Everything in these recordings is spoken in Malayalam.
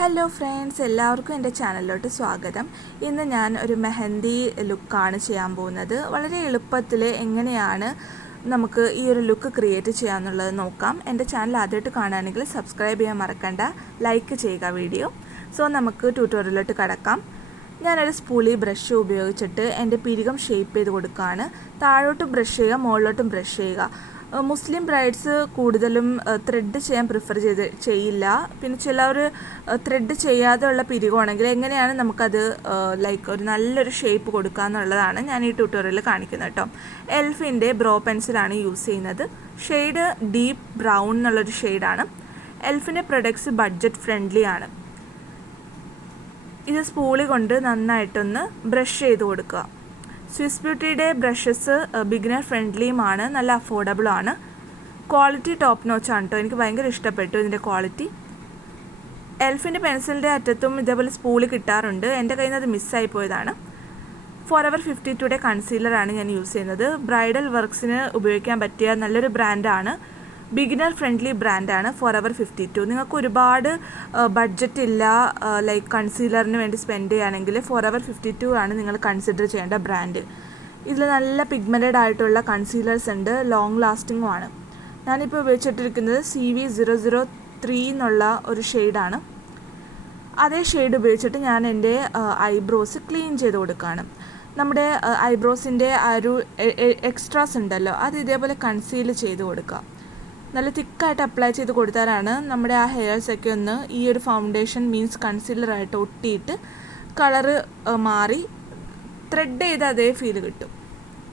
ഹലോ ഫ്രണ്ട്സ് എല്ലാവർക്കും എന്റെ ചാനലിലോട്ട് സ്വാഗതം. ഇന്ന് ഞാൻ ഒരു മെഹന്തി ലുക്കാണ് ചെയ്യാൻ പോകുന്നത്. വളരെ എളുപ്പത്തിൽ എങ്ങനെയാണ് നമുക്ക് ഈ ഒരു ലുക്ക് ക്രിയേറ്റ് ചെയ്യാമെന്നുള്ളത് നോക്കാം. എന്റെ ചാനൽ ആദ്യമായിട്ട് കാണുകയാണെങ്കിൽ സബ്സ്ക്രൈബ് ചെയ്യാൻ മറക്കണ്ട. ലൈക്ക് ചെയ്യുക വീഡിയോ സോ നമുക്ക് ട്യൂട്ടോറിയലിലോട്ട് കടക്കാം. ഞാനൊരു സ്പൂളി ബ്രഷ് ഉപയോഗിച്ചിട്ട് എന്റെ പിരികം ഷേപ്പ് ചെയ്ത് കൊടുക്കുകയാണ്. താഴോട്ട് ബ്രഷ് ചെയ്യുക മുകളിലോട്ടും ബ്രഷ് ചെയ്യുക. മുസ്ലിം ബ്രൈഡ്സ് കൂടുതലും ത്രെഡ് ചെയ്യാൻ പ്രിഫർ ചെയ്ത് ചെയ്യില്ല. പിന്നെ ചിലവർ ത്രെഡ് ചെയ്യാതെ ഉള്ള പിരികമാണെങ്കിൽ എങ്ങനെയാണ് നമുക്കത് ലൈക്ക് ഒരു നല്ലൊരു ഷേപ്പ് കൊടുക്കുക എന്നുള്ളതാണ് ഞാൻ ഈ ട്യൂട്ടോറിയലിൽ കാണിക്കുന്നത് കേട്ടോ. എൽഫിന്റെ ബ്രോ പെൻസിലാണ് യൂസ് ചെയ്യുന്നത്. ഷെയ്ഡ് ഡീപ്പ് ബ്രൗൺ എന്നുള്ളൊരു ഷെയ്ഡാണ് എൽഫിന്റെ പ്രൊഡക്ട്സ് ബഡ്ജറ്റ് ഫ്രണ്ട്ലി ആണ്. ഇത് സ്പൂളി കൊണ്ട് നന്നായിട്ടൊന്ന് ബ്രഷ് ചെയ്ത് കൊടുക്കുക. സ്വിസ് ബ്യൂട്ടിയുടെ ബ്രഷസ് ബിഗിനർ ഫ്രണ്ട്ലിയുമാണ് നല്ല അഫോർഡബിൾ ആണ്. ക്വാളിറ്റി ടോപ്പ് നോച്ച് ആണ് കേട്ടോ എനിക്ക് ഭയങ്കര ഇഷ്ടപ്പെട്ടു ഇതിന്റെ ക്വാളിറ്റി എൽഫിന്റെ പെൻസിലിന്റെ അറ്റത്തും ഇതേപോലെ സ്പൂൾ കിട്ടാറുണ്ട്. എന്റെ കയ്യിൽ നിന്ന് അത് മിസ്സായി പോയതാണ്. ഫോർ എവർ ഫിഫ്റ്റി ടുയുടെ കൺസീലറാണ് ഞാൻ യൂസ് ചെയ്യുന്നത്. ബ്രൈഡൽ വർക്ക്സിന് ഉപയോഗിക്കാൻ പറ്റിയ നല്ലൊരു ബ്രാൻഡാണ് ബിഗിനർ ഫ്രണ്ട്ലി ബ്രാൻഡാണ് ഫോർ അവർ ഫിഫ്റ്റി ടു നിങ്ങൾക്ക് ഒരുപാട് ബഡ്ജറ്റ് ഇല്ല ലൈക്ക് കൺസീലറിന് വേണ്ടി സ്പെൻഡ് ചെയ്യുകയാണെങ്കിൽ ഫോർ അവർ ഫിഫ്റ്റി ടു ആണ് നിങ്ങൾ കൺസിഡർ ചെയ്യേണ്ട ബ്രാൻഡ് ഇതിൽ നല്ല പിഗ്മെന്റഡ് ആയിട്ടുള്ള കൺസീലേഴ്സ് ഉണ്ട് ലോങ് ലാസ്റ്റിങ്ങും ആണ്. ഞാനിപ്പോൾ ഉപയോഗിച്ചിട്ടിരിക്കുന്നത് C V zero zero three എന്നുള്ള ഒരു ഷെയ്ഡാണ് അതേ ഷെയ്ഡ് ഉപയോഗിച്ചിട്ട് ഞാൻ എന്റെ ഐബ്രോസ് ക്ലീൻ ചെയ്ത് കൊടുക്കുകയാണ്. നമ്മുടെ ഐബ്രോസിന്റെ ആ ഒരു എക്സ്ട്രാസ് ഉണ്ടല്ലോ അത് ഇതേപോലെ കൺസീൽ ചെയ്ത് കൊടുക്കുക. നല്ല തിക്കായിട്ട് അപ്ലൈ ചെയ്ത് കൊടുത്താലാണ് നമ്മുടെ ആ ഹെയർസൊക്കെ ഒന്ന് ഈ ഒരു ഫൗണ്ടേഷൻ മീൻസ് കൺസീലറായിട്ട് ഒട്ടിയിട്ട് കളറ് മാറി ത്രെഡ് ചെയ്ത് അതേ ഫീൽ കിട്ടും.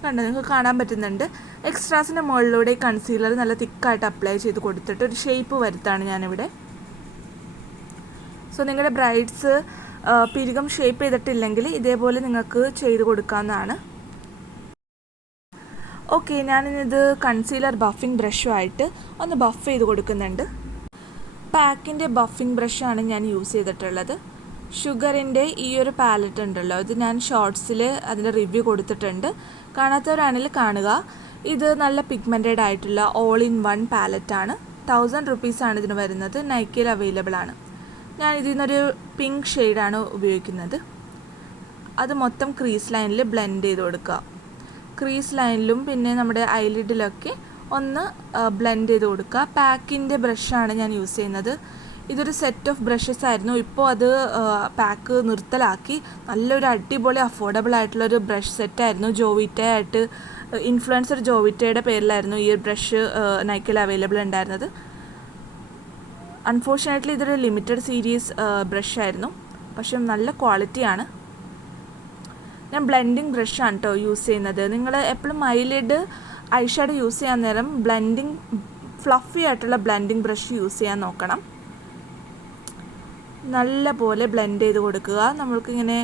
കണ്ടോ? നിങ്ങൾക്ക് കാണാൻ പറ്റുന്നുണ്ട്. എക്സ്ട്രാസിന്റെ മുകളിലൂടെ കൺസീലർ നല്ല തിക്കായിട്ട് അപ്ലൈ ചെയ്ത് കൊടുത്തിട്ട് ഒരു ഷേപ്പ് വരുത്താണ് ഞാനിവിടെ. സോ നിങ്ങളുടെ ബ്രൈഡ്സ് പിരികം ഷേപ്പ് ചെയ്തിട്ടില്ലെങ്കിൽ ഇതേപോലെ നിങ്ങൾക്ക് ചെയ്ത് കൊടുക്കാവുന്നതാണ്. ഓക്കെ ഞാനിത് കൺസീലർ ബഫിംഗ് ബ്രഷുമായിട്ട് ഒന്ന് ബഫ് ചെയ്ത് കൊടുക്കുന്നുണ്ട്. പാക്കിന്റെ ബഫിംഗ് ബ്രഷാണ് ഞാൻ യൂസ് ചെയ്തിട്ടുള്ളത്. ഷുഗറിന്റെ ഈ ഒരു പാലറ്റ് ഉണ്ടല്ലോ ഇത് ഞാൻ ഷോർട്സിൽ അതിന്റെ റിവ്യൂ കൊടുത്തിട്ടുണ്ട്. കാണാത്തവരാണെങ്കിൽ കാണുക. ഇത് നല്ല പിഗ്മെന്റഡ് ആയിട്ടുള്ള ഓൾ ഇൻ വൺ പാലറ്റാണ് തൗസൻഡ് റുപ്പീസാണ് ഇതിന് വരുന്നത് നൈക്കയിൽ അവൈലബിൾ ആണ്. ഞാൻ ഇതിൽ നിന്നൊരു പിങ്ക് ഷെയ്ഡാണ് ഉപയോഗിക്കുന്നത്. അത് മൊത്തം ക്രീസ് ലൈനിൽ ബ്ലെൻഡ് ചെയ്ത് കൊടുക്കുക. ക്രീസ് ലൈനിലും പിന്നെ നമ്മുടെ ഐലിഡിലൊക്കെ ഒന്ന് ബ്ലെൻഡ് ചെയ്ത് കൊടുക്കുക. പാക്കിന്റെ ബ്രഷാണ് ഞാൻ യൂസ് ചെയ്യുന്നത്. ഇതൊരു സെറ്റ് ഓഫ് ബ്രഷസ് ആയിരുന്നു. ഇപ്പോൾ അത് പാക്ക് നിർത്തലാക്കി. നല്ലൊരു അടിപൊളി അഫോർഡബിൾ ആയിട്ടുള്ളൊരു ബ്രഷ് സെറ്റായിരുന്നു ജോവിറ്റ ആയിട്ട് ഇൻഫ്ലുവൻസർ ജോവിറ്റയുടെ പേരിലായിരുന്നു ഈ ബ്രഷ് നൈക്കിൽ അവൈലബിൾ ഉണ്ടായിരുന്നത്. അൺഫോർച്ചുനേറ്റ്ലി ഇതൊരു ലിമിറ്റഡ് സീരീസ് ബ്രഷ് ആയിരുന്നു. പക്ഷെ നല്ല ക്വാളിറ്റിയാണ് ഞാൻ ബ്ലെൻഡിങ് ബ്രഷാണ് കേട്ടോ യൂസ് ചെയ്യുന്നത്. നിങ്ങൾ എപ്പോഴും മൈലഡ് ഐഷാഡ് യൂസ് ചെയ്യാൻ നേരം ബ്ലെൻഡിങ് ഫ്ലഫി ആയിട്ടുള്ള ബ്ലെൻഡിങ് ബ്രഷ് യൂസ് ചെയ്യാൻ നോക്കണം. നല്ല പോലെ ബ്ലെൻഡ് ചെയ്ത് കൊടുക്കുക. നമ്മൾക്കിങ്ങനെ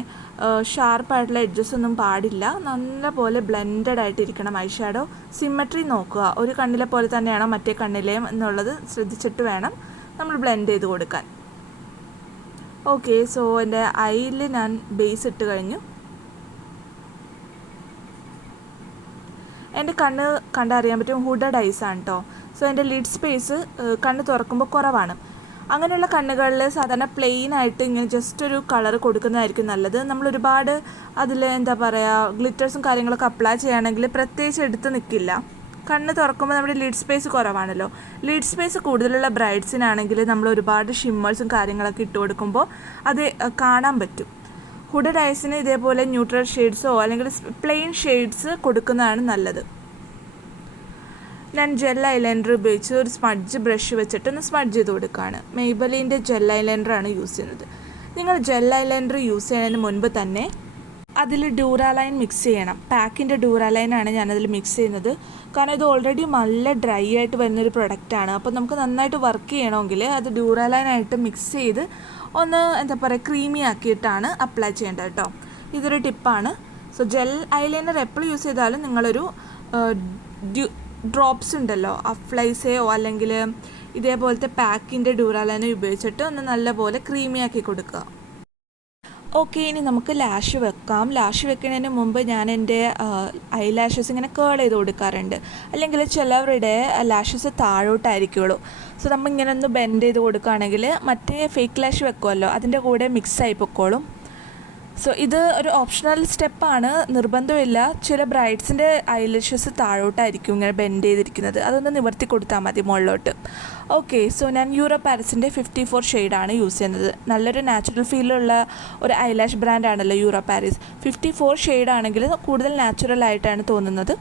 ഷാർപ്പായിട്ടുള്ള എഡ്ജസ് ഒന്നും പാടില്ല. നല്ല പോലെ ബ്ലെൻഡഡ് ആയിട്ടിരിക്കണം ഐ ഷാഡോ സിമ്മട്രി നോക്കുക. ഒരു കണ്ണിലെ പോലെ തന്നെയാണ് മറ്റേ കണ്ണിലെയും എന്നുള്ളത് ശ്രദ്ധിച്ചിട്ട് വേണം നമ്മൾ ബ്ലെൻഡ് ചെയ്ത് കൊടുക്കാൻ. ഓക്കെ സോ എന്റെ ഐയിൽ ഞാൻ ബേസ് ഇട്ട് കഴിഞ്ഞു. എന്റെ കണ്ണ് കണ്ടറിയാൻ പറ്റും ഹുഡഡ് ആണ് കേട്ടോ സോ എന്റെ ലിഡ് സ്പേസ് കണ്ണ് തുറക്കുമ്പോൾ കുറവാണ്. അങ്ങനെയുള്ള കണ്ണുകളിൽ സാധാരണ പ്ലെയിൻ ആയിട്ട് ഇങ്ങനെ ജസ്റ്റ് ഒരു കളർ കൊടുക്കുന്നതായിരിക്കും നല്ലത്. നമ്മൾ ഒരുപാട് അതിൽ എന്താ പറയുക ഗ്ലിറ്റേഴ്സും കാര്യങ്ങളൊക്കെ അപ്ലൈ ചെയ്യുകയാണെങ്കിൽ പ്രത്യേകിച്ച് എടുത്ത് നിൽക്കില്ല കണ്ണ് തുറക്കുമ്പോൾ നമ്മുടെ ലിഡ് സ്പേസ് കുറവാണല്ലോ. ലിഡ് സ്പേസ് കൂടുതലുള്ള ബ്രൈഡ്സിനാണെങ്കിൽ നമ്മൾ ഒരുപാട് ഷിമ്മേഴ്സും കാര്യങ്ങളൊക്കെ ഇട്ട് കൊടുക്കുമ്പോൾ അത് കാണാൻ പറ്റും. ഹുഡഡ് ഐസിന് ഇതേപോലെ ന്യൂട്രൽ ഷെയ്ഡ്സോ അല്ലെങ്കിൽ പ്ലെയിൻ ഷെയ്ഡ്സ് കൊടുക്കുന്നതാണ് നല്ലത്. ഞാൻ ജെൽ ഐലൈനർ ഉപയോഗിച്ച് ഒരു സ്മഡ്ജ് ബ്രഷ് വെച്ചിട്ട് ഒന്ന് സ്മഡ്ജ് ചെയ്ത് കൊടുക്കുകയാണ് മെയ്ബലീന്റെ ജെൽ ഐലൈനറാണ് യൂസ് ചെയ്യുന്നത്. നിങ്ങൾ ജെൽ ഐലൈനർ യൂസ് ചെയ്യുന്നതിന് മുൻപ് തന്നെ അതിൽ ഡ്യൂറാലൈൻ മിക്സ് ചെയ്യണം. പാക്കിന്റെ ഡ്യൂറാലൈനാണ് ഞാനതിൽ മിക്സ് ചെയ്യുന്നത്. കാരണം ഇത് ഓൾറെഡി നല്ല ഡ്രൈ ആയിട്ട് വരുന്നൊരു പ്രൊഡക്റ്റാണ് അപ്പോൾ നമുക്ക് നന്നായിട്ട് വർക്ക് ചെയ്യണമെങ്കിൽ അത് ഡ്യൂറാലൈനായിട്ട് മിക്സ് ചെയ്ത് ഒന്ന് എന്താ പറയുക ക്രീമി ആക്കിയിട്ടാണ് അപ്ലൈ ചെയ്യേണ്ടത് കേട്ടോ ഇതൊരു ടിപ്പാണ് സോ ജെൽ ഐലൈനർ എപ്പോഴും യൂസ് ചെയ്താലും നിങ്ങളൊരു ഡ്രോപ്സ് ഉണ്ടല്ലോ അഫ്ലൈസയോ അല്ലെങ്കിൽ ഇതേപോലത്തെ പാക്കിന്റെ ഡ്യൂറാലൈനോ ഉപയോഗിച്ചിട്ട് ഒന്ന് നല്ലപോലെ ക്രീമി ആക്കി കൊടുക്കുക. ഓക്കെ ഇനി നമുക്ക് ലാഷ് വെക്കാം. ലാഷ് വെക്കുന്നതിന് മുമ്പ് ഞാൻ എന്റെ ഐ ലാഷസ് ഇങ്ങനെ കേൾ ചെയ്ത് കൊടുക്കാറുണ്ട്. അല്ലെങ്കിൽ ചിലവരുടെ ലാഷസ് താഴോട്ടായിരിക്കുള്ളൂ. സോ നമ്മൾ ഇങ്ങനെ ഒന്ന് ബെൻഡ് ചെയ്ത് കൊടുക്കുകയാണെങ്കിൽ മറ്റേ ഫേക്ക് ലാഷ് വെക്കുമല്ലോ അതിന്റെ കൂടെ മിക്സ് ആയി പൊക്കോളും. സോ ഇത് ഒരു ഓപ്ഷണൽ സ്റ്റെപ്പാണ് നിർബന്ധമില്ല. ചില ബ്രൈഡ്സിന്റെ ഐലഷസ് താഴോട്ടായിരിക്കും ഇങ്ങനെ ബെൻഡ് ചെയ്തിരിക്കുന്നത്. അതൊന്ന് നിവർത്തി കൊടുത്താൽ മതി മുകളിലോട്ട്. ഓക്കെ സോ ഞാൻ യൂറോ പാരസിന്റെ ഫിഫ്റ്റി ഫോർ ഷെയ്ഡാണ് യൂസ് ചെയ്യുന്നത്. നല്ലൊരു നാച്ചുറൽ ഫീലുള്ള ഒരു ഐലാഷ് ബ്രാൻഡാണല്ലോ യൂറോ പാരീസ് ഫിഫ്റ്റി ഫോർ ഷെയ്ഡാണെങ്കിൽ കൂടുതൽ നാച്ചുറൽ ആയിട്ടാണ് തോന്നുന്നത്.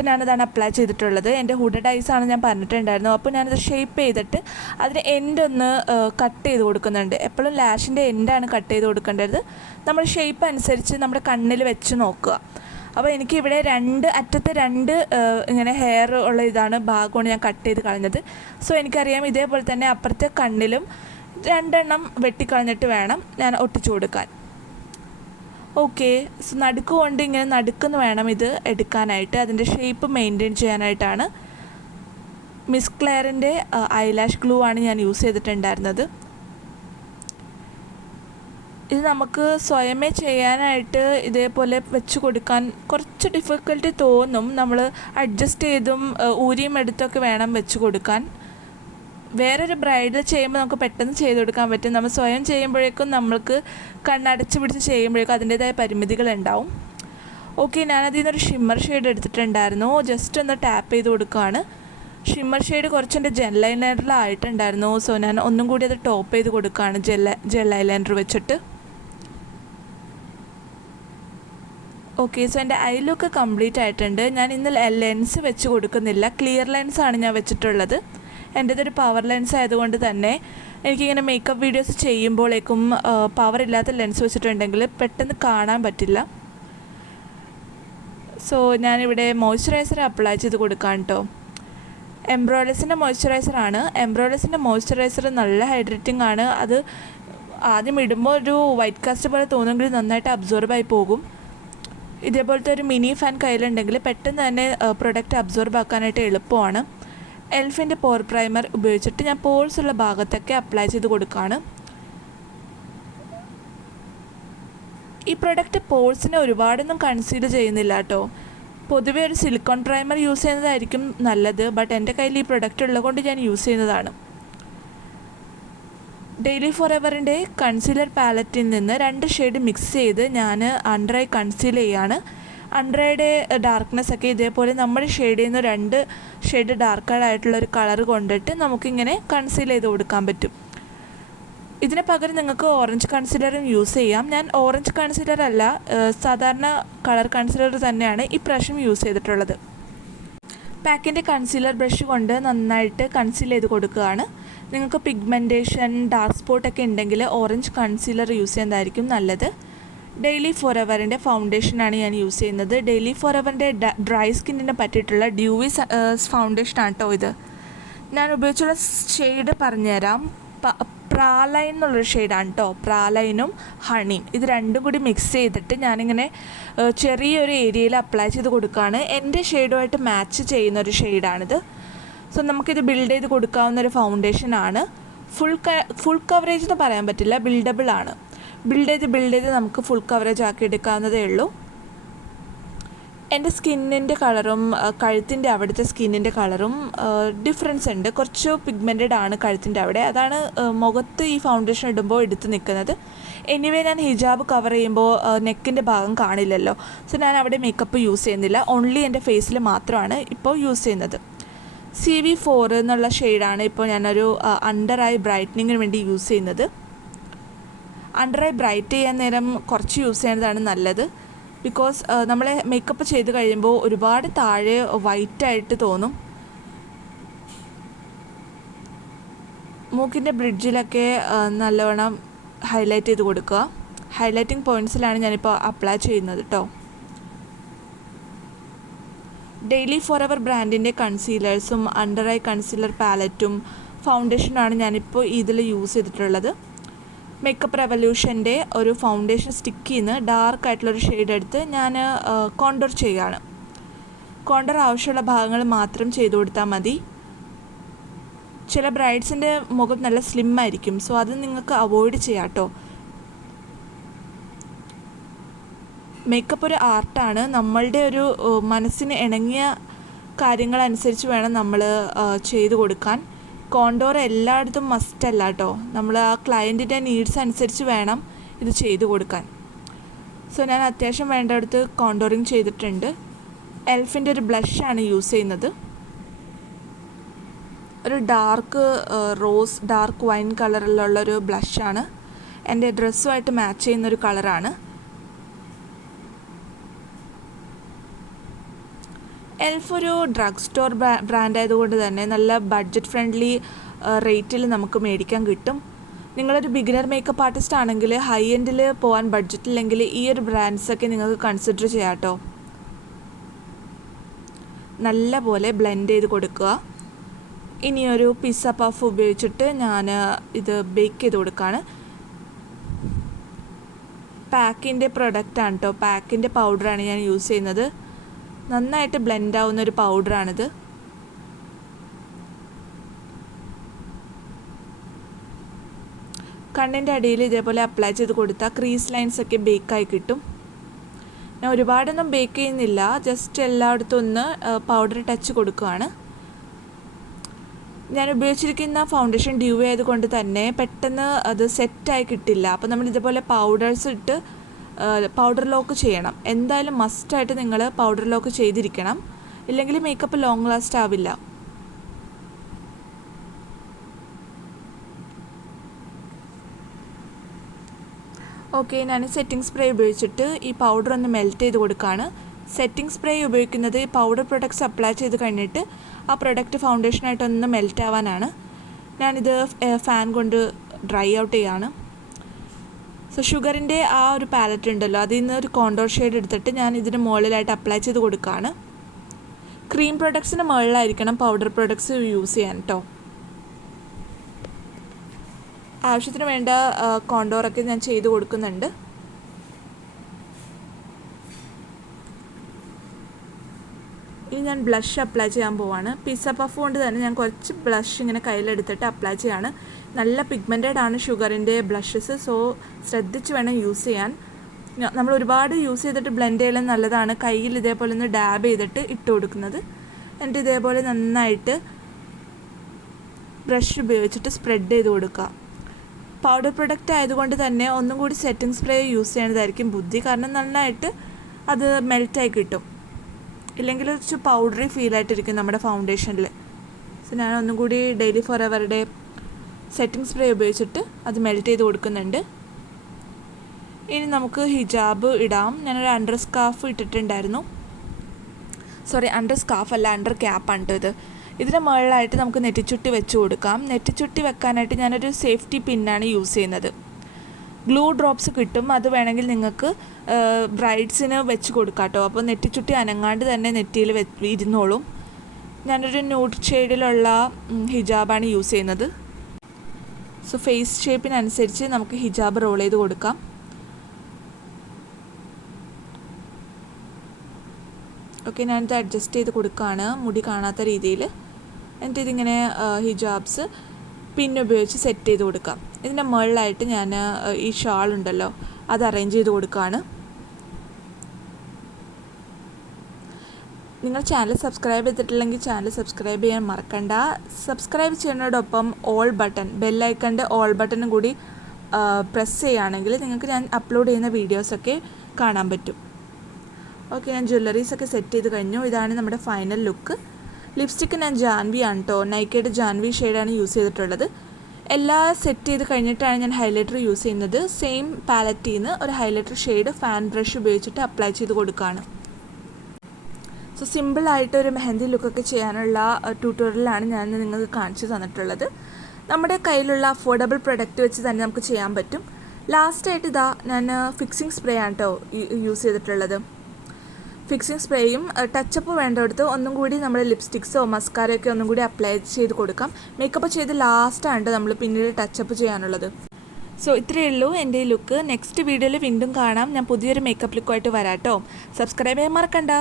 സോ ഇതാണ് അപ്ലൈ ചെയ്തിട്ടുള്ളത്. എന്റെ ഹുഡ് ആണ് ഞാൻ പറഞ്ഞിട്ടുണ്ടായിരുന്നു അപ്പോൾ ഞാനത് ഷേപ്പ് ചെയ്തിട്ട് അതിന് എൻഡ് ഒന്ന് കട്ട് ചെയ്ത് കൊടുക്കുന്നുണ്ട്. എപ്പോഴും ലാഷിന്റെ എൻഡാണ് കട്ട് ചെയ്ത് കൊടുക്കേണ്ടത്. നമ്മൾ ഷേപ്പ് അനുസരിച്ച് നമ്മുടെ കണ്ണിൽ വെച്ച് നോക്കുക. അപ്പോൾ എനിക്കിവിടെ രണ്ട് അറ്റത്തെ രണ്ട് ഇങ്ങനെ ഹെയർ ഉള്ള ഇതാണ് ഭാഗമാണ് ഞാൻ കട്ട് ചെയ്ത് കളഞ്ഞത്. സോ എനിക്കറിയാം ഇതേപോലെ തന്നെ അപ്പുറത്തെ കണ്ണിലും രണ്ടെണ്ണം വെട്ടിക്കളഞ്ഞിട്ട് വേണം ഞാൻ ഒട്ടിച്ചു കൊടുക്കാൻ. ഓക്കെ സോ നടുക്ക് കൊണ്ട് ഇങ്ങനെ നടുക്കുന്ന് വേണം ഇത് എടുക്കാനായിട്ട്. അതിന്റെ ഷേപ്പ് മെയിന്റെയിൻ ചെയ്യാനായിട്ടാണ്. മിസ് ക്ലെയറിന്റെ ഐലാഷ് ഗ്ലൂ ആണ് ഞാൻ യൂസ് ചെയ്തിട്ടുണ്ടായിരുന്നത്. ഇത് നമുക്ക് സ്വയമേ ചെയ്യാനായിട്ട് ഇതേപോലെ വെച്ച് കൊടുക്കാൻ കുറച്ച് ഡിഫിക്കൽട്ടി തോന്നും. നമ്മൾ അഡ്ജസ്റ്റ് ചെയ്തും ഊരിയും എടുത്തൊക്കെ വേണം വെച്ച് കൊടുക്കാൻ. വേറൊരു ബ്രൈഡൽ ചെയ്യുമ്പോൾ നമുക്ക് പെട്ടെന്ന് ചെയ്ത് കൊടുക്കാൻ പറ്റും. നമ്മൾ സ്വയം ചെയ്യുമ്പോഴേക്കും നമ്മൾക്ക് കണ്ണടച്ച് പിടിച്ച് ചെയ്യുമ്പോഴേക്കും അതിന്റേതായ പരിമിതികൾ ഉണ്ടാവും. ഓക്കെ ഞാനതിൽ നിന്നൊരു ഷിമ്മർ ഷെയ്ഡ് എടുത്തിട്ടുണ്ടായിരുന്നു. ജസ്റ്റ് ഒന്ന് ടാപ്പ് ചെയ്ത് കൊടുക്കുകയാണ്. ഷിമ്മർ ഷെയ്ഡ് കുറച്ച് എന്റെ ജെൽ ഐലൈനറിലായിട്ടുണ്ടായിരുന്നു സോ ഞാൻ ഒന്നും കൂടി അത് ടോപ്പ് ചെയ്ത് കൊടുക്കുകയാണ്. ജെൽ ജെൽ ഐലൈനർ വെച്ചിട്ട്. ഓക്കെ സോ എന്റെ ഐ ലുക്ക് കംപ്ലീറ്റ് ആയിട്ടുണ്ട്. ഞാൻ ഇന്ന് ലെൻസ് വെച്ച് കൊടുക്കുന്നില്ല. ക്ലിയർ ലെൻസാണ് ഞാൻ വെച്ചിട്ടുള്ളത്. എന്റേതൊരു പവർ ലെൻസ് ആയതുകൊണ്ട് തന്നെ എനിക്കിങ്ങനെ മേക്കപ്പ് വീഡിയോസ് ചെയ്യുമ്പോഴേക്കും പവർ ഇല്ലാത്ത ലെൻസ് വെച്ചിട്ടുണ്ടെങ്കിൽ പെട്ടെന്ന് കാണാൻ പറ്റില്ല. സോ ഞാനിവിടെ മോയ്സ്ചറൈസർ അപ്ലൈ ചെയ്ത് കൊടുക്കാം കേട്ടോ എംബ്രോയിലേഴ്സിന്റെ മോയ്സ്ചറൈസറാണ് എംബ്രോയിലേഴ്സിന്റെ മോയ്സ്ചറൈസർ നല്ല ഹൈഡ്രേറ്റിംഗ് ആണ്. അത് ആദ്യം ഇടുമ്പോൾ ഒരു വൈറ്റ് കാസ്റ്റ് പോലെ തോന്നുമെങ്കിൽ നന്നായിട്ട് അബ്സോർബ് ആയി പോകും. ഇതേപോലത്തെ ഒരു മിനി ഫാൻ കയ്യിലുണ്ടെങ്കിൽ പെട്ടെന്ന് തന്നെ പ്രൊഡക്റ്റ് അബ്സോർബ് ആക്കാനായിട്ട് എളുപ്പമാണ്. എൽഫിന്റെ പോർ പ്രൈമർ ഉപയോഗിച്ചിട്ട് ഞാൻ പോൾസ് ഉള്ള ഭാഗത്തൊക്കെ അപ്ലൈ ചെയ്ത് കൊടുക്കുകയാണ് ഈ പ്രൊഡക്റ്റ് പോൾസിനെ ഒരുപാടൊന്നും കൺസീഡ് ചെയ്യുന്നില്ല കേട്ടോ. പൊതുവേ ഒരു സിലിക്കോൺ പ്രൈമർ യൂസ് ചെയ്യുന്നതായിരിക്കും നല്ലത് ബട്ട് എന്റെ കയ്യിൽ ഈ പ്രൊഡക്റ്റ് ഉള്ളതുകൊണ്ട് ഞാൻ യൂസ് ചെയ്യുന്നതാണ്. ഡെയിലി ഫോർ എവറിന്റെ കൺസീലർ പാലറ്റിൽ നിന്ന് രണ്ട് ഷെയ്ഡ് മിക്സ് ചെയ്ത് ഞാൻ അണ്ടർ ഐ കൺസീൽ ചെയ്യാണ്. അണ്ടറയുടെ ഡാർക്ക്നെസ് ഒക്കെ ഇതേപോലെ നമ്മൾ ഷെയ്ഡ് ചെയ്യുന്ന രണ്ട് ഷെയ്ഡ് ഡാർക്കർ ആയിട്ടുള്ള ഒരു കളർ കൊണ്ടിട്ട് നമുക്കിങ്ങനെ കൺസീൽ ചെയ്ത് കൊടുക്കാൻ പറ്റും. ഇതിന് പകരം നിങ്ങൾക്ക് ഓറഞ്ച് കൺസീലറും യൂസ് ചെയ്യാം. ഞാൻ ഓറഞ്ച് കൺസീലർ അല്ല സാധാരണ കളർ കൺസീലർ തന്നെയാണ് ഈ പ്രാവശ്യം യൂസ് ചെയ്തിട്ടുള്ളത്. പാക്കിന്റെ കൺസീലർ ബ്രഷ് കൊണ്ട് നന്നായിട്ട് കൺസീൽ ചെയ്ത് കൊടുക്കുകയാണ്. നിങ്ങൾക്ക് പിഗ്മെന്റേഷൻ ഡാർക്ക് സ്പോട്ടൊക്കെ ഉണ്ടെങ്കിൽ ഓറഞ്ച് കൺസീലർ യൂസ് ചെയ്യുന്നതായിരിക്കും നല്ലത്. ഡെയിലി ഫോർ എവറിന്റെ ഫൗണ്ടേഷനാണ് ഞാൻ യൂസ് ചെയ്യുന്നത്. ഡെയിലി ഫോർ എവറിന്റെ ഡ്രൈ സ്കിന്നിനെ പറ്റിയിട്ടുള്ള ഡ്യൂവി ഫൗണ്ടേഷനാണ് കേട്ടോ ഇത്. ഞാൻ ഉപയോഗിച്ചുള്ള ഷെയ്ഡ് പറഞ്ഞുതരാം. പ്രാലൈൻ എന്നുള്ളൊരു ഷെയ്ഡാണ് കേട്ടോ പ്രാലൈനും ഹണിയും ഇത് രണ്ടും കൂടി മിക്സ് ചെയ്തിട്ട് ഞാനിങ്ങനെ ചെറിയൊരു ഏരിയയിൽ അപ്ലൈ ചെയ്ത് കൊടുക്കുകയാണ് എന്റെ ഷെയ്ഡുമായിട്ട് മാച്ച് ചെയ്യുന്ന ഒരു ഷെയ്ഡാണിത് സോ നമുക്കിത് ബിൽഡ് ചെയ്ത് കൊടുക്കാവുന്ന ഒരു ഫൗണ്ടേഷനാണ് ഫുൾ ഫുൾ കവറേജ് എന്ന് പറയാൻ പറ്റില്ല. ബിൽഡബിൾ ആണ്. ബിൽഡ് ചെയ്ത് ബിൽഡ് ചെയ്ത് നമുക്ക് ഫുൾ കവറേജ് ആക്കി എടുക്കാവുന്നതേ ഉള്ളൂ. എന്റെ സ്കിന്നിന്റെ കളറും കഴുത്തിന്റെ അവിടുത്തെ സ്കിന്നിന്റെ കളറും ഡിഫറൻസ് ഉണ്ട്. കുറച്ച് പിഗ്മെന്റഡ് ആണ് കഴുത്തിന്റെ അവിടെ. അതാണ് മുഖത്ത് ഈ ഫൗണ്ടേഷൻ ഇടുമ്പോൾ എടുത്ത് നിൽക്കുന്നത്. എനിവേ ഞാൻ ഹിജാബ് കവർ ചെയ്യുമ്പോൾ നെക്കിന്റെ ഭാഗം കാണില്ലല്ലോ. സോ ഞാൻ അവിടെ മേക്കപ്പ് യൂസ് ചെയ്യുന്നില്ല. ഓൺലി എന്റെ ഫേസിൽ മാത്രമാണ് ഇപ്പോൾ യൂസ് ചെയ്യുന്നത്. സി വി ഫോർ എന്നുള്ള ഷെയ്ഡാണ് ഇപ്പോൾ ഞാനൊരു അണ്ടർ ഐ ബ്രൈറ്റനിങ്ങിന് വേണ്ടി യൂസ് ചെയ്യുന്നത്. അണ്ടർ ഐ ബ്രൈറ്റ് ചെയ്യാൻ നേരം കുറച്ച് യൂസ് ചെയ്യുന്നതാണ് നല്ലത്. ബിക്കോസ് നമ്മൾ മേക്കപ്പ് ചെയ്ത് കഴിയുമ്പോൾ ഒരുപാട് താഴെ വൈറ്റ് ആയിട്ട് തോന്നും. മൂക്കിന്റെ ബ്രിഡ്ജിലൊക്കെ നല്ലവണ്ണം ഹൈലൈറ്റ് ചെയ്ത് കൊടുക്കുക. ഹൈലൈറ്റിംഗ് പോയിന്റ്സിലാണ് ഞാനിപ്പോൾ അപ്ലൈ ചെയ്യുന്നത് കേട്ടോ ഡെയിലി ഫോർ എവർ ബ്രാൻഡിന്റെ കൺസീലേഴ്സും അണ്ടർ ഐ കൺസീലർ പാലറ്റും ഫൗണ്ടേഷനാണ് ഞാനിപ്പോൾ ഇതിൽ യൂസ് ചെയ്തിട്ടുള്ളത്. മേക്കപ്പ് റെവല്യൂഷന്റെ ഒരു ഫൗണ്ടേഷൻ സ്റ്റിക്ക് ചെയ്യുന്ന ഡാർക്ക് ആയിട്ടുള്ളൊരു ഷെയ്ഡ് എടുത്ത് ഞാൻ കോണ്ടർ ചെയ്യുകയാണ്. കോണ്ടർ ആവശ്യമുള്ള ഭാഗങ്ങൾ മാത്രം ചെയ്തു കൊടുത്താൽ മതി. ചില ബ്രൈഡ്സിന്റെ മുഖം നല്ല സ്ലിം ആയിരിക്കും. സോ അത് നിങ്ങൾക്ക് അവോയ്ഡ് ചെയ്യാം കേട്ടോ മേക്കപ്പ് ഒരു ആർട്ടാണ് നമ്മളുടെ ഒരു മനസ്സിന് ഇണങ്ങിയ കാര്യങ്ങളനുസരിച്ച് വേണം നമ്മൾ ചെയ്തു കൊടുക്കാൻ. കോണ്ടോർ എല്ലായിടത്തും മസ്റ്റ് അല്ല കേട്ടോ നമ്മൾ ആ ക്ലയന്റിന്റെ നീഡ്സ് അനുസരിച്ച് വേണം ഇത് ചെയ്തു കൊടുക്കാൻ. സോ ഞാൻ അത്യാവശ്യം വേണ്ടടുത്ത് കോണ്ടോറിങ് ചെയ്തിട്ടുണ്ട്. എൽഫിന്റെ ഒരു ബ്ലഷാണ് യൂസ് ചെയ്യുന്നത്. ഒരു ഡാർക്ക് റോസ് ഡാർക്ക് വൈൻ കളറിലുള്ള ഒരു ബ്ലഷാണ് എന്റെ ഡ്രസ്സുമായിട്ട് മാച്ച് ചെയ്യുന്നൊരു കളറാണ് എൽഫ് ഒരു ഡ്രഗ് സ്റ്റോർ ബ്രാൻഡ് ആയതുകൊണ്ട് തന്നെ നല്ല ബഡ്ജറ്റ് ഫ്രണ്ട്ലി റേറ്റിൽ നമുക്ക് മേടിക്കാൻ കിട്ടും. നിങ്ങളൊരു ബിഗിനർ മേക്കപ്പ് ആർട്ടിസ്റ്റ് ആണെങ്കിൽ ഹൈ എൻഡിൽ പോകാൻ ബഡ്ജറ്റ് ഇല്ലെങ്കിൽ ഈ ഒരു ബ്രാൻഡ്സൊക്കെ നിങ്ങൾക്ക് കൺസിഡർ ചെയ്യാം കേട്ടോ നല്ല പോലെ ബ്ലെൻഡ് ചെയ്ത് കൊടുക്കുക. ഇനിയൊരു പിസ്സ പഫ് ഉപയോഗിച്ചിട്ട് ഞാൻ ഇത് ബേക്ക് ചെയ്ത് കൊടുക്കുകയാണ് പാക്കിന്റെ പ്രൊഡക്റ്റാണ് കേട്ടോ പാക്കിന്റെ പൗഡറാണ് ഞാൻ യൂസ് ചെയ്യുന്നത്. നന്നായിട്ട് ബ്ലെൻഡ് ആവുന്ന ഒരു പൗഡറാണിത് കണ്ണിന്റെ അടിയിൽ ഇതേപോലെ അപ്ലൈ ചെയ്ത് കൊടുത്താൽ ക്രീസ് ലൈൻസ് ഒക്കെ ബേക്കായി കിട്ടും. ഞാൻ ഒരുപാടൊന്നും ബേക്ക് ചെയ്യുന്നില്ല ജസ്റ്റ് എല്ലായിടത്തും ഒന്ന് പൗഡർ ടച്ച് കൊടുക്കുകയാണ് ഞാൻ ഉപയോഗിച്ചിരിക്കുന്ന ഫൗണ്ടേഷൻ ഡ്യൂ ആയതുകൊണ്ട് തന്നെ പെട്ടെന്ന് അത് സെറ്റായി കിട്ടില്ല. അപ്പോൾ നമ്മൾ ഇതുപോലെ പൗഡേഴ്സ് ഇട്ട് പൗഡർ ലോക്ക് ചെയ്യണം. എന്തായാലും മസ്റ്റായിട്ട് നിങ്ങൾ പൗഡർ ലോക്ക് ചെയ്തിരിക്കണം. ഇല്ലെങ്കിൽ മേക്കപ്പ് ലോങ് ലാസ്റ്റ് ആവില്ല. ഓക്കെ ഞാൻ സെറ്റിംഗ് സ്പ്രേ ഉപയോഗിച്ചിട്ട് ഈ പൗഡർ ഒന്ന് മെൽറ്റ് ചെയ്ത് കൊടുക്കുകയാണ് സെറ്റിംഗ് സ്പ്രേ ഉപയോഗിക്കുന്നത് ഈ പൗഡർ പ്രൊഡക്ട്സ് അപ്ലൈ ചെയ്ത് കഴിഞ്ഞിട്ട് ആ പ്രൊഡക്റ്റ് ഫൗണ്ടേഷനായിട്ടൊന്ന് മെൽറ്റ് ആവാനാണ്. ഞാനിത് ഫാൻ കൊണ്ട് ഡ്രൈ ഔട്ട് ചെയ്യാണ്. സോ ഷുഗറിന്റെ ആ ഒരു പാലറ്റ് ഉണ്ടല്ലോ അതിൽ നിന്ന് ഒരു കോണ്ടോർ ഷെയ്ഡ് എടുത്തിട്ട് ഞാൻ ഇതിന് മുകളിലായിട്ട് അപ്ലൈ ചെയ്ത് കൊടുക്കുകയാണ് ക്രീം പ്രൊഡക്ട്സിന് മുകളിലായിരിക്കണം പൗഡർ പ്രൊഡക്ട്സ് യൂസ് ചെയ്യാൻ കേട്ടോ ആവശ്യത്തിന് വേണ്ട കോണ്ടോറൊക്കെ ഞാൻ ചെയ്ത് കൊടുക്കുന്നുണ്ട്. ഇനി ഞാൻ ബ്ലഷ് അപ്ലൈ ചെയ്യാൻ പോവാണ്. പിസ്സ പഫ് കൊണ്ട് തന്നെ ഞാൻ കുറച്ച് ബ്ലഷ് ഇങ്ങനെ കയ്യിലെടുത്തിട്ട് അപ്ലൈ ചെയ്യാണ്. നല്ല പിഗ്മെന്റഡ് ആണ് ഷുഗറിന്റെ ബ്ലഷസ് സോ ശ്രദ്ധിച്ച് വേണം യൂസ് ചെയ്യാൻ. നമ്മൾ ഒരുപാട് യൂസ് ചെയ്തിട്ട് ബ്ലെൻഡ് ചെയ്യലും നല്ലതാണ്. കയ്യിൽ ഇതേപോലെ ഒന്ന് ഡാബ് ചെയ്തിട്ട് ഇട്ട് കൊടുക്കുന്നത്. എന്നിട്ട് ഇതേപോലെ നന്നായിട്ട് ബ്രഷ് ഉപയോഗിച്ചിട്ട് സ്പ്രെഡ് ചെയ്ത് കൊടുക്കുക. പൗഡർ പ്രൊഡക്റ്റ് ആയതുകൊണ്ട് തന്നെ ഒന്നും കൂടി സെറ്റിംഗ് സ്പ്രേ യൂസ് ചെയ്യണതായിരിക്കും ബുദ്ധി. കാരണം നന്നായിട്ട് അത് മെൽറ്റായി കിട്ടും. ഇല്ലെങ്കിൽ കുറച്ച് പൗഡറി ഫീലായിട്ടിരിക്കും നമ്മുടെ ഫൗണ്ടേഷനിൽ സോ ഞാൻ ഒന്നും കൂടി ഡെയിലി ഫോർ അവറുടെ സെറ്റിംഗ് സ്പ്രേ ഉപയോഗിച്ചിട്ട് അത് മെൽറ്റ് ചെയ്ത് കൊടുക്കുന്നുണ്ട്. ഇനി നമുക്ക് ഹിജാബ് ഇടാം. ഞാനൊരു അണ്ടർ സ്കാർഫ് ഇട്ടിട്ടുണ്ടായിരുന്നു. സോറി അണ്ടർ സ്കാർഫ് അല്ല അണ്ടർ ക്യാപ്പാണ് ഇത് ഇതിന് മുകളിലായിട്ട് നമുക്ക് നെറ്റിച്ചുട്ടി വെച്ച് കൊടുക്കാം. നെറ്റിച്ചുട്ടി വെക്കാനായിട്ട് ഞാനൊരു സേഫ്റ്റി പിന്നാണ് യൂസ് ചെയ്യുന്നത്. ഗ്ലൂ ഡ്രോപ്സ് കിട്ടും. അത് വേണമെങ്കിൽ നിങ്ങൾക്ക് ബ്രൈഡ്സിന് വെച്ച് കൊടുക്കാം കേട്ടോ. അപ്പോൾ നെറ്റിച്ചുട്ടി അനങ്ങാണ്ട് തന്നെ നെറ്റിയിൽ ഇരുന്നോളും. ഞാനൊരു ന്യൂഡ് ഷെയ്ഡിലുള്ള ഹിജാബാണ് യൂസ് ചെയ്യുന്നത്. സോ ഫേസ് ഷേപ്പിനനുസരിച്ച് നമുക്ക് ഹിജാബ് റോൾ ചെയ്ത് കൊടുക്കാം. ഓക്കെ ഞാനിത് അഡ്ജസ്റ്റ് ചെയ്ത് കൊടുക്കുകയാണ് മുടി കാണാത്ത രീതിയിൽ എന്നിട്ട് ഇതിങ്ങനെ ഹിജാബ്സ് പിന്നുപയോഗിച്ച് സെറ്റ് ചെയ്ത് കൊടുക്കാം. ഇതിന്റെ മുകളിലായിട്ട് ഞാൻ ഈ ഷാൾ ഉണ്ടല്ലോ അത് അറേഞ്ച് ചെയ്ത് കൊടുക്കുകയാണ് നിങ്ങൾ ചാനൽ സബ്സ്ക്രൈബ് ചെയ്തിട്ടില്ലെങ്കിൽ ചാനൽ സബ്സ്ക്രൈബ് ചെയ്യാൻ മറക്കണ്ട. സബ്സ്ക്രൈബ് ചെയ്യുന്നതോടൊപ്പം ഓൾ ബട്ടൺ ബെല്ലൈക്കന്റെ ഓൾ ബട്ടണും കൂടി പ്രസ് ചെയ്യുകയാണെങ്കിൽ നിങ്ങൾക്ക് ഞാൻ അപ്ലോഡ് ചെയ്യുന്ന വീഡിയോസൊക്കെ കാണാൻ പറ്റും. ഓക്കെ ഞാൻ ജ്വല്ലറീസൊക്കെ സെറ്റ് ചെയ്ത് കഴിഞ്ഞു. ഇതാണ് നമ്മുടെ ഫൈനൽ ലുക്ക് ലിപ്സ്റ്റിക്ക് ഞാൻ ജാൻവി ആണ് കേട്ടോ നൈക്കയുടെ ജാൻവി ഷെയ്ഡാണ് യൂസ് ചെയ്തിട്ടുള്ളത്. എല്ലാ സെറ്റ് ചെയ്ത് കഴിഞ്ഞിട്ടാണ് ഞാൻ ഹൈലൈറ്റർ യൂസ് ചെയ്യുന്നത്. സെയിം പാലറ്റിൽ നിന്ന് ഒരു ഹൈലൈറ്റർ ഷെയ്ഡ് ഫാൻ ബ്രഷ് ഉപയോഗിച്ചിട്ട് അപ്ലൈ ചെയ്ത് കൊടുക്കുകയാണ് സോ സിമ്പിളായിട്ട് ഒരു മെഹന്തി ലുക്കൊക്കെ ചെയ്യാനുള്ള ട്യൂട്ടോറിയലാണ് ഞാൻ നിങ്ങൾക്ക് കാണിച്ചു തന്നിട്ടുള്ളത്. നമ്മുടെ കയ്യിലുള്ള അഫോർഡബിൾ പ്രൊഡക്റ്റ് വെച്ച് തന്നെ നമുക്ക് ചെയ്യാൻ പറ്റും. ലാസ്റ്റായിട്ട് ഇതാ ഞാൻ ഫിക്സിംഗ് സ്പ്രേ ആണ് കേട്ടോ യൂസ് ചെയ്തിട്ടുള്ളത്. ഫിക്സിംഗ് സ്പ്രേയും ടച്ചപ്പ് വേണ്ടടുത്ത് ഒന്നും കൂടി നമ്മൾ ലിപ്സ്റ്റിക്സോ മസ്കാരയൊക്കെ ഒന്നും കൂടി അപ്ലൈ ചെയ്ത് കൊടുക്കാം. മേക്കപ്പ് ചെയ്ത് ലാസ്റ്റാണ് നമ്മൾ പിന്നീട് ടച്ചപ്പ് ചെയ്യാനുള്ളത്. സോ ഇത്രയേ ഉള്ളൂ എന്റെ ലുക്ക് നെക്സ്റ്റ് വീഡിയോയിൽ വീണ്ടും കാണാം. ഞാൻ പുതിയൊരു മേക്കപ്പ് ലുക്കുമായിട്ട് വരാട്ടോ. സബ്സ്ക്രൈബ് ചെയ്യാൻ മറക്കണ്ട.